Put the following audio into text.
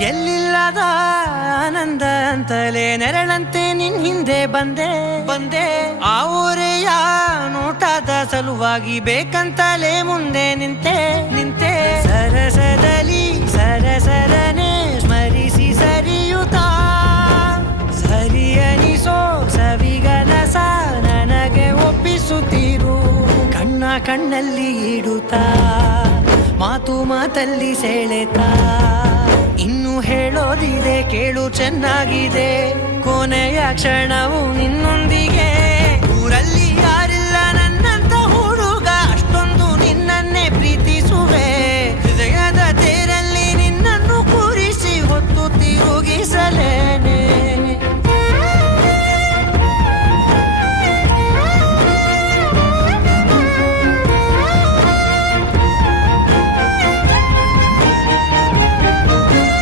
ಎಲ್ಲಿಲ್ಲದ ಆನಂದ ಅಂತಲೇ ನೆರಳಂತೆ ನಿನ್ ಹಿಂದೆ ಬಂದೆ ಆ ಊರೆಯ ನೋಟದ ಸಲುವಾಗಿ ಬೇಕಂತಲೇ ಮುಂದೆ ನಿಂತೆ ಸರಸದಲ್ಲಿ ಸರಸರನೆ ಸ್ಮರಿಸಿ ಸರಿಯುತ್ತಾ ಸರಿ ಅನಿಸೋ ಸವಿಗನಸ ನನಗೆ ಒಪ್ಪಿಸುತ್ತೀರು ಕಣ್ಣಲ್ಲಿ ಇಡುತ್ತಾ ಮಾತಲ್ಲಿ ಸೆಳೆತಾ ಇನ್ನು ಹೇಳೋದಿದೆ ಕೇಳು ಚೆನ್ನಾಗಿದೆ ಕೊನೆಯ ಕ್ಷಣವು ನಿನ್ನೊಂದಿಗೆ